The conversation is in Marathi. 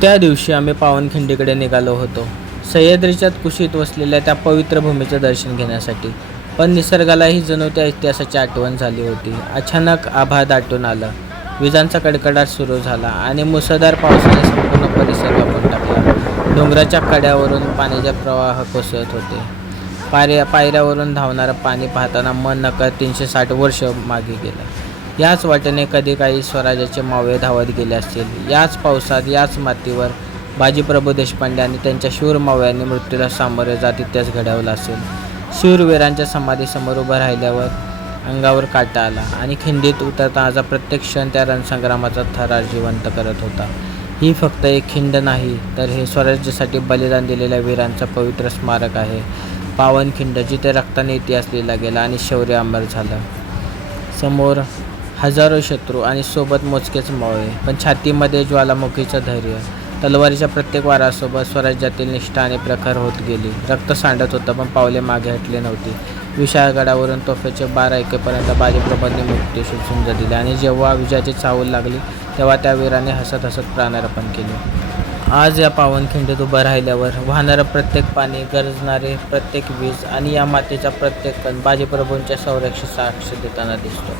त्या दिवशी आम्ही पावनखिंडीकडे निघालो होतो, सह्याद्रीच्या कुशीत वसलेल्या त्या पवित्र भूमीचं दर्शन घेण्यासाठी. पण निसर्गालाही जणू त्या इतिहासाची आठवण झाली होती. अचानक आभाळ दाटून आलं, विजांचा कडकडाट सुरू झाला आणि मुसळधार पावसाने संपूर्ण परिसर व्यापून टाकला. डोंगराच्या कड्यावरून पाण्याचे प्रवाह कोसळत होते. पायऱ्यावरून धावणारं पाणी पाहताना मन नकळत 360 वर्ष मागे गेलं. याच वाटेने कधी काही स्वराज्याचे मावळे धावत गेले असतील. याच पावसात, याच मातीवर बाजीप्रभू देशपांडे आणि त्यांच्या शूर मावळ्यांनी मृत्यूला सामोरे जात इतिहास घडवला असेल. शूरवीरांच्या समाधीसमोर उभं राहिल्यावर अंगावर काटा आला आणि खिंडीत उतरता माझा प्रत्येक क्षण त्या रणसंग्रामाचा थरार जिवंत करत होता. ही फक्त एक खिंड नाही, तर हे स्वराज्यासाठी बलिदान दिलेल्या वीरांचं पवित्र स्मारक आहे. पावनखिंड, जिथे रक्ताने इतिहास लिहिला गेला आणि शौर्य अमर झालं. समोर हजारो शत्रू आणि सोबत मोजकेच मावळे, पण छातीमध्ये ज्वालामुखीचं धैर्य. तलवारीच्या प्रत्येक वारासोबत स्वराज्यातील निष्ठा आणि प्रखर होत गेली. रक्त सांडत होतं, पण पावले मागे हटली नव्हती. विशाळगडावरून तोफेचे बार ऐकेपर्यंत बाजीप्रभूंनी मृत्यूशी झुंज दिली आणि जेव्हा विजयाची चाहूल लागली, तेव्हा त्या वीरांनी हसत हसत प्राणार्पण केले. आज या पावनखिंडीत उभं राहिल्यावर वाहणारं प्रत्येक पाणी, गरजणारे प्रत्येक वीज आणि या मातीचा प्रत्येक कण बाजीप्रभूंच्या शौर्याची साक्ष देताना दिसतो.